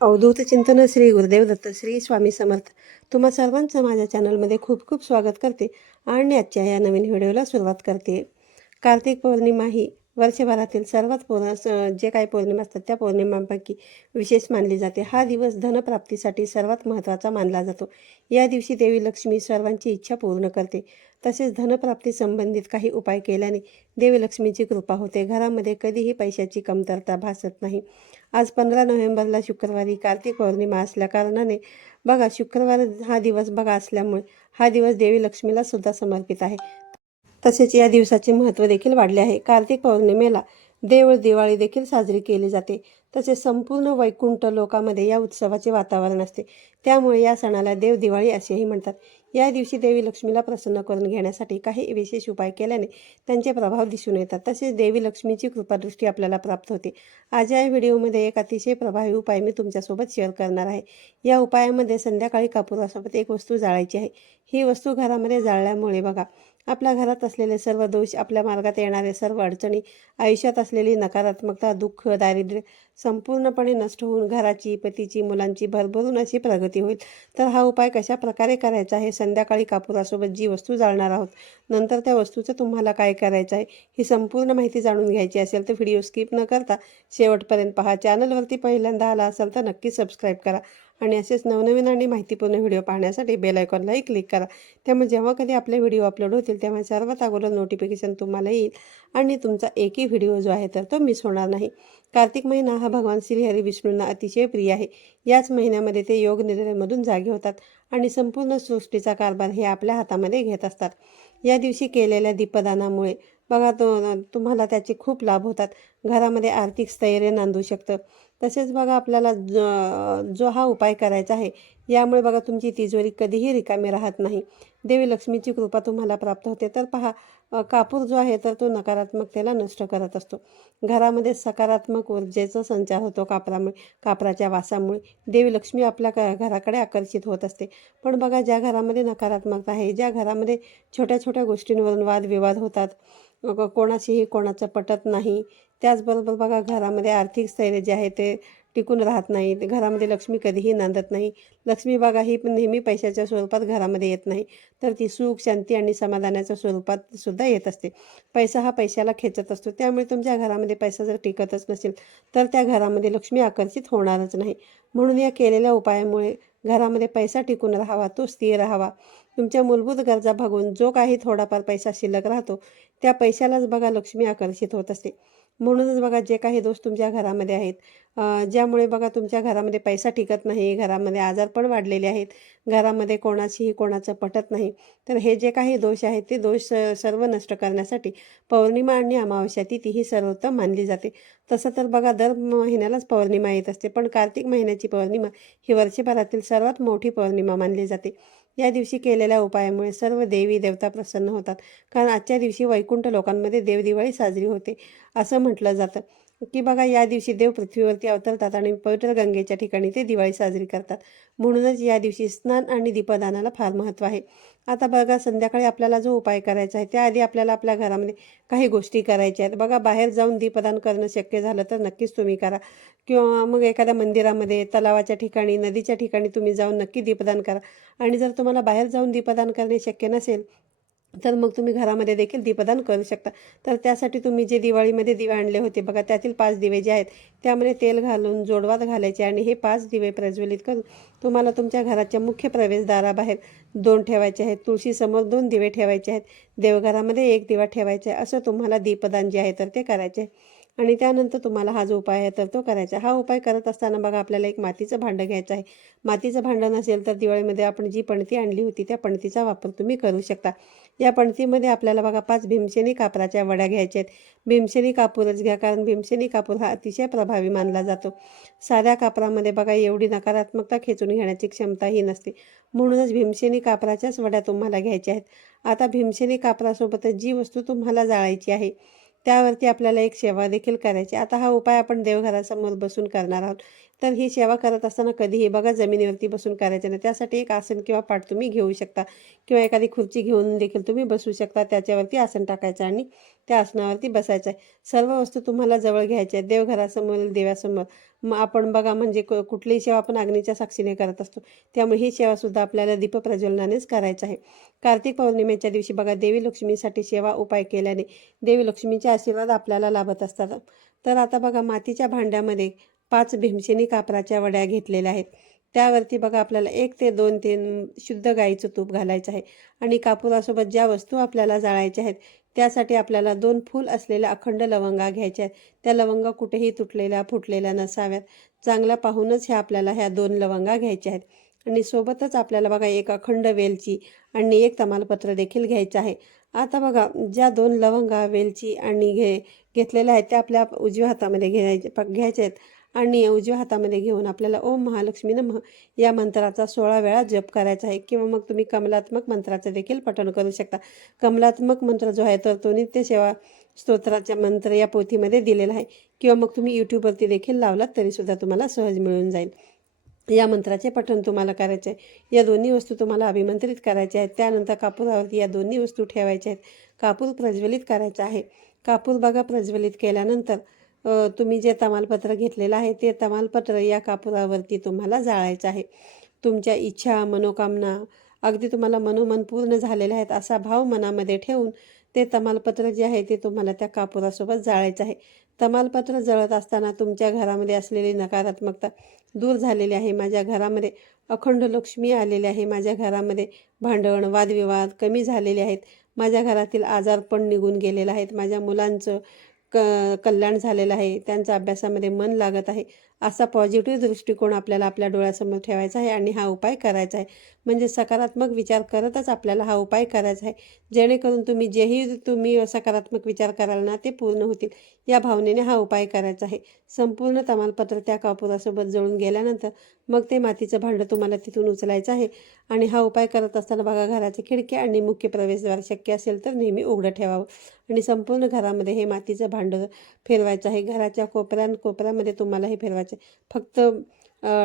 अवधूत चिंतन श्री गुरुदेव दत्त श्री स्वामी समर्थ. तुम्हा सर्वांचं माझ्या चॅनलमध्ये खूप खूप स्वागत करते आणि आजच्या या नवीन व्हिडिओला सुरुवात करते. कार्तिक पौर्णिमा ही वर्षभरातील सर्वात जे काही पौर्णिमा असतात त्या पौर्णिमांपैकी विशेष मानली जाते. हा दिवस धनप्राप्तीसाठी सर्वात महत्त्वाचा मानला जातो. या दिवशी देवी लक्ष्मी सर्वांची इच्छा पूर्ण करते. तसेच धनप्राप्ती संबंधित काही उपाय केल्याने देवी लक्ष्मीची कृपा होते. घरामध्ये कधीही पैशाची कमतरता भासत नाही. आज 15 नोव्हेंबरला शुक्रवारी कार्तिक पौर्णिमा असल्या कारणाने बघा शुक्रवार हा दिवस बघा असल्यामुळे हा दिवस देवी लक्ष्मीला सुद्धा समर्पित आहे. तसेच या दिवसाचे महत्त्व देखील वाढले आहे. कार्तिक पौर्णिमेला देवळ दिवाळी देखील साजरी केली जाते. तसेच संपूर्ण वैकुंठ लोकामध्ये या उत्सवाचे वातावरण असते. त्यामुळे या सणाला देव दिवाळी असेही म्हणतात. या दिवशी देवी लक्ष्मीला प्रसन्न करून घेण्यासाठी काही विशेष उपाय केल्याने त्यांचे प्रभाव दिसून येतात. तसेच देवी लक्ष्मीची कृपादृष्टी आपल्याला प्राप्त होते. आज या व्हिडिओमध्ये एक अतिशय प्रभावी उपाय मी तुमच्यासोबत शेअर करणार आहे. या उपायामध्ये संध्याकाळी कापुरासोबत एक वस्तू जाळायची आहे. ही वस्तू घरामध्ये जाळल्यामुळे बघा आपल्या घरात असलेले सर्व दोष, आपल्या मार्गात येणारे सर्व अडचणी, आयुष्यात असलेली नकारात्मकता, दुःख, दारिद्र्य संपूर्णपणे नष्ट होऊन घराची, पतीची, मुलांची भरभरून अशी प्रगती होईल. तर हा उपाय कशा प्रकारे करायचा आहे, संध्याकाळी कापुरासोबत जी वस्तू जाळणार आहोत, नंतर त्या वस्तूचं तुम्हाला काय करायचं आहे, ही संपूर्ण माहिती जाणून घ्यायची असेल तर व्हिडिओ स्किप न करता शेवटपर्यंत पहा. चॅनलवरती पहिल्यांदा आला असाल तर नक्की सबस्क्राईब करा आणि असेच नवनवीन आणि माहितीपूर्ण व्हिडिओ पाहण्यासाठी बेल आयकॉनलाही क्लिक करा. त्यामुळे जेव्हा कधी आपले व्हिडिओ अपलोड होतील तेव्हा सर्वात अगोदर नोटिफिकेशन तुम्हाला येईल आणि तुमचा एकही व्हिडिओ जो आहे तर तो मिस होणार नाही. कार्तिक महिना हा भगवान श्रीहरी विष्णूंना अतिशय प्रिय आहे. याच महिन्यामध्ये ते योग निद्रेमधून जागे होतात आणि संपूर्ण सृष्टीचा कारभार हे आपल्या हातामध्ये घेत असतात. या दिवशी केलेल्या दीपदानामुळे बघा तुम्हाला त्याचे खूप लाभ होतात. घरामध्ये आर्थिक स्थैर्य नांदू शकतं. तसेच बघा आपल्याला जो हा उपाय करायचा आहे यामुळे बघा तुमची तिजोरी कधीही रिकामी राहत नाही. देवी लक्ष्मीची कृपा तुम्हाला प्राप्त होते. तर पहा कापूर जो आहे तर तो नकारात्मकतेला नष्ट करत असतो. घरामध्ये सकारात्मक ऊर्जेचा संचार होतो कापराच्या वासामुळे देवी लक्ष्मी आपल्या घराकडे आकर्षित होत असते. पण बघा ज्या घरामध्ये नकारात्मकता आहे, ज्या घरामध्ये छोट्या छोट्या गोष्टींवरून वादविवाद होतात, कोणाशीही कोणाचं पटत नाही, त्याचबरोबर बघा घरामध्ये आर्थिक स्थैर्य जे आहे ते टिकून राहत नाही, घरामध्ये लक्ष्मी कधीही नांदत नाही. लक्ष्मी बघा ही नेहमी पैशाच्या स्वरूपात घरामध्ये येत नाही, तर ती सुख, शांती आणि समाधानाच्या स्वरूपात सुद्धा येत असते. पैसा हा पैशाला खेचत असतो. त्यामुळे तुमच्या घरामध्ये पैसा जर टिकतच नसेल तर त्या घरामध्ये लक्ष्मी आकर्षित होणारच नाही. म्हणून या केलेल्या उपायामुळे घरामध्ये पैसा टिकून राहावा, तो स्थिर राहावा. तुमच्या मूलभूत गरजा भागून जो काही थोडाफार पैसा शिल्लक राहतो त्या पैशालाच बघा लक्ष्मी आकर्षित होत असते. म्हणूनच बघा जे काही दोष तुमच्या घरामध्ये आहेत, ज्यामुळे बघा तुमच्या घरामध्ये पैसा टिकत नाही, घरामध्ये आजारपण वाढलेले आहेत, घरामध्ये कोणाशीही कोणाचं पटत नाही, तर हे जे काही दोष आहेत ते दोष सर्व नष्ट करण्यासाठी पौर्णिमा आणि अमावस्या तीही सर्वोत्तम मानली जाते. तसं तर बघा दर महिन्यालाच पौर्णिमा येत असते, पण कार्तिक महिन्याची पौर्णिमा ही वर्षभरातील सर्वात मोठी पौर्णिमा मानली जाते. या दिवशी केलेल्या उपायामुळे सर्व देवी देवता प्रसन्न होतात. कारण आजच्या दिवशी वैकुंठ लोकांमध्ये देवदिवाळी साजरी होते असं म्हटलं जातं की बघा या दिवशी देव पृथ्वीवरती अवतरतात आणि पवित्र गंगेच्या ठिकाणी ते दिवाळी साजरी करतात. म्हणूनच या दिवशी स्नान आणि दीपदानाला फार महत्त्व आहे. आता बघा संध्याकाळी आपल्याला जो उपाय करायचा आहे त्याआधी आपल्याला आपल्या घरामध्ये काही गोष्टी करायच्या आहेत. बघा बाहेर जाऊन दीपदान करणं शक्य झालं तर नक्कीच तुम्ही करा, किंवा मग एखाद्या मंदिरामध्ये, तलावाच्या ठिकाणी, नदीच्या ठिकाणी तुम्ही जाऊन नक्की दीपदान करा. आणि जर तुम्हाला बाहेर जाऊन दीपदान करणे शक्य नसेल तर मग तुम्ही घरामध्ये देखील दीपदान करू शकता. तर त्यासाठी तुम्ही जे दिवाळीमध्ये दिवे आणले होते बघा त्यातील 5 दिवे जे आहेत त्यामध्ये तेल घालून जोडवात घालायचे आणि हे 5 दिवे प्रज्वलित करून तुम्हाला तुमच्या घराच्या मुख्य प्रवेशद्वाराबाहेर 2 ठेवायचे आहेत, तुळशीसमोर 2 दिवे ठेवायचे आहेत, देवघरामध्ये 1 दिवा ठेवायचा आहे. असं तुम्हाला दीपदान जे आहे तर ते करायचे आहे. आणि त्यानंतर तुम्हाला हा जो उपाय आहे तर तो करायचा. हा उपाय करत असताना बघा आपल्याला एक मातीचं भांडं घ्यायचं आहे. मातीचं भांडं नसेल तर दिवाळीमध्ये आपण जी पणती आणली होती त्या पणतीचा वापर तुम्ही करू शकता. या पणतीमध्ये आपल्याला बघा 5 भीमसेनी कापराच्या वड्या घ्यायच्या आहेत. भीमसेनी कापूरच घ्या, कारण भीमसेनी कापूर हा अतिशय प्रभावी मानला जातो. साध्या कापरामध्ये बघा एवढी नकारात्मकता खेचून घेण्याची क्षमताही नसते. म्हणूनच भीमसेनी कापराच्याच वड्या तुम्हाला घ्यायच्या आहेत. आता भीमसेनी कापरासोबतच जी वस्तू तुम्हाला जाळायची आहे त्यावरती आपल्याला एक सेवा देखील करायची. आता हा उपाय आपण देवघरासमोर बसून करणार आहोत. तर ही सेवा करत असताना कधीही बघा जमिनीवरती बसून करायचं नाही. त्यासाठी एक आसन किंवा पाट तुम्ही घेऊ शकता, किंवा एखादी खुर्ची घेऊन देखील तुम्ही बसू शकता. त्याच्यावरती आसन टाकायचं आणि त्या आसनावरती बसायचं आहे. सर्व वस्तू तुम्हाला जवळ घ्यायच्या आहेत, देवघरासमोर देवासमोर. मग आपण बघा म्हणजे कुठलीही सेवा आपण अग्नीच्या साक्षीने करत असतो, त्यामुळे ही सेवासुद्धा आपल्याला दीपप्रज्वलनानेच करायचं आहे. कार्तिक पौर्णिमेच्या दिवशी बघा देवी लक्ष्मीसाठी सेवा उपाय केल्याने देवी लक्ष्मीचे आशीर्वाद आपल्याला लाभत असतात. तर आता बघा मातीच्या भांड्यामध्ये 5 भीमसेनी कापराच्या वड्या घेतलेल्या आहेत. त्यावरती बघा आपल्याला 1 ते 2 ते शुद्ध गाईचं तूप घालायचं आहे आणि कापुरासोबत ज्या वस्तू आपल्याला जाळायच्या आहेत त्यासाठी आपल्याला 2 फूल असलेल्या अखंड लवंगा घ्यायच्या आहेत. त्या लवंगा कुठेही तुटलेल्या फुटलेल्या नसाव्यात. चांगल्या पाहूनच ह्या 2 लवंगा घ्यायच्या आहेत आणि सोबतच आपल्याला बघा 1 अखंड वेलची आणि 1 तमालपत्र देखील घ्यायचं आहे. आता बघा ज्या 2 लवंगा वेलची आणि घेतलेल्या आहेत त्या आपल्या उजव्या हातामध्ये घ्यायच्या आहेत आणि उजव्या हातामध्ये घेऊन आपल्याला ओम महालक्ष्मी नमः या मंत्राचा 16 वेळा जप करायचा आहे किंवा मग तुम्ही कमलात्मक मंत्राचे देखील पठण करू शकता. कमलात्मक मंत्र जो आहे तर तो नित्य सेवा स्तोत्राचा मंत्र या पोथीमध्ये दिलेला आहे किंवा मग तुम्ही यूट्यूबवरती देखील लावलात तरीसुद्धा तुम्हाला सहज मिळून जाईल. या मंत्राचे पठण तुम्हाला करायचे आहे. या दोन्ही वस्तू तुम्हाला अभिमंत्रित करायच्या आहेत. त्यानंतर कापुरावरती या दोन्ही वस्तू ठेवायच्या आहेत. कापूर प्रज्वलित करायचा आहे. कापूर बघा प्रज्वलित केल्यानंतर तुम्ही जे तमालपत्र घेतलेलं आहे ते तमालपत्र या कापुरावरती तुम्हाला जाळायचं आहे. तुमच्या इच्छा मनोकामना अगदी तुम्हाला मनोमन पूर्ण झालेले आहेत असा भाव मनामध्ये ठेवून ते तमालपत्र जे आहे ते तुम्हाला त्या कापुरासोबत जाळायचं आहे. तमालपत्र जळत असताना तुमच्या घरामध्ये असलेली नकारात्मकता दूर झालेली आहे. माझ्या घरामध्ये अखंड लक्ष्मी आलेली आहे. माझ्या घरामध्ये भांडण वादविवाद कमी झालेले आहेत. माझ्या घरातील आजारपण निघून गेलेलं आहेत. माझ्या मुलांचं कल्याण झालेलं आहे. त्यांच्या अभ्यासामध्ये मन लागत आहे असा पॉझिटिव्ह दृष्टिकोन आपल्याला आपल्या डोळ्यासमोर ठेवायचा आहे आणि हा उपाय करायचा आहे. म्हणजे सकारात्मक विचार करतच आपल्याला हा उपाय करायचा आहे, जेणेकरून तुम्ही सकारात्मक विचार कराल ना ते पूर्ण होतील या भावनेने हा उपाय करायचा आहे. संपूर्ण तमालपत्र त्या कापुरासोबत जळून गेल्यानंतर मग ते मातीचं भांडं तुम्हाला तिथून उचलायचं आहे आणि हा उपाय करत असताना बघा घराची खिडकी आणि मुख्य प्रवेशद्वार शक्य असेल तर नेहमी उघडं ठेवावं आणि संपूर्ण घरामध्ये हे मातीचं भांडं फिरवायचं आहे. घराच्या कोपऱ्यामध्ये तुम्हाला हे फिरवायचं आहे. फक्त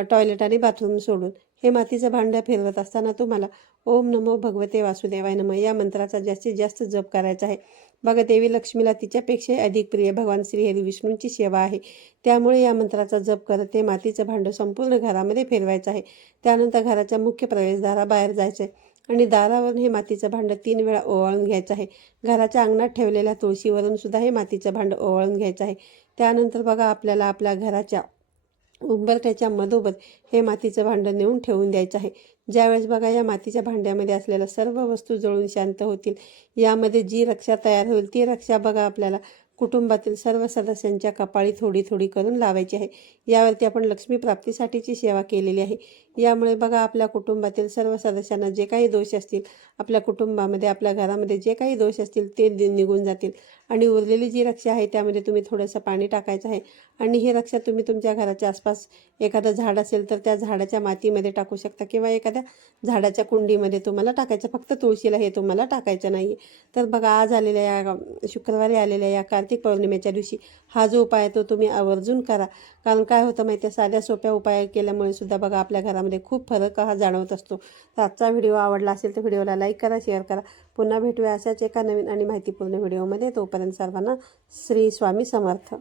टॉयलेट आणि बाथरूम सोडून हे मातीचं भांडं फिरवत असताना तुम्हाला ओम नमो भगवते वासुदेवाय नमः या मंत्राचा जास्तीत जास्त जप करायचा आहे. बघा देवी लक्ष्मीला तिच्यापेक्षाही अधिक प्रिय भगवान श्रीहरी विष्णूंची सेवा आहे, त्यामुळे या मंत्राचा जप करत ते मातीचं भांडं संपूर्ण घरामध्ये फिरवायचं आहे. त्यानंतर घराच्या मुख्य प्रवेशद्वाराबाहेर जायचं आहे आणि दारावरून हे मातीचं भांडं 3 वेळा ओवाळून घ्यायचं आहे. घराच्या अंगणात ठेवलेल्या तुळशीवरून सुद्धा हे मातीचं भांडं ओवाळून घ्यायचं आहे. त्यानंतर बघा आपल्याला आपल्या घराच्या उंबरठ्याच्या मधोमध हे मातीचं भांडं नेऊन ठेवून द्यायचं आहे. ज्यावेळेस बघा या मातीच्या भांड्यामध्ये असलेल्या सर्व वस्तू जळून शांत होतील. यामध्ये जी रक्षा तयार होईल ती रक्षा बघा आपल्याला कुटुंबातील सर्व सदस्यांच्या कपाळी थोडी थोडी करून लावायची आहे. यावरती आपण लक्ष्मी प्राप्तीसाठीची सेवा केलेली आहे. यामुळे बघा आपल्या कुटुंबातील सर्व सदस्यांना जे काही दोष असतील, आपल्या कुटुंबामध्ये आपल्या घरामध्ये जे काही दोष असतील ते निघून जातील आणि उरलेली जी रक्षा आहे त्यामध्ये तुम्ही थोडंसं पाणी टाकायचं आहे आणि ही रक्षा तुम्ही तुमच्या घराच्या आसपास एखादं झाड असेल तर त्या झाडाच्या मातीमध्ये टाकू शकता किंवा एखाद्या झाडाच्या कुंडीमध्ये तुम्हाला टाकायचं. फक्त तुळशीला हे तुम्हाला टाकायचं नाही. तर बघा आज आलेल्या या शुक्रवारी आलेल्या या कार्तिक पौर्णिमेच्या दिवशी हा जो उपाय आहे तो तुम्ही आवर्जून करा. कारण काय होतं माहिती आहे, साध्या सोप्या उपाय केल्यामुळे सुद्धा बघा आपल्या घरामध्ये खूप फरक हा जाणवत असतो. तर आजचा व्हिडिओ आवडला असेल तर व्हिडिओला लाईक करा, शेअर करा. पुन्हा भेटूया अशाच एका नवीन आणि माहितीपूर्ण व्हिडिओमध्ये. तोपर्यंत सर्वांना श्री स्वामी समर्थ.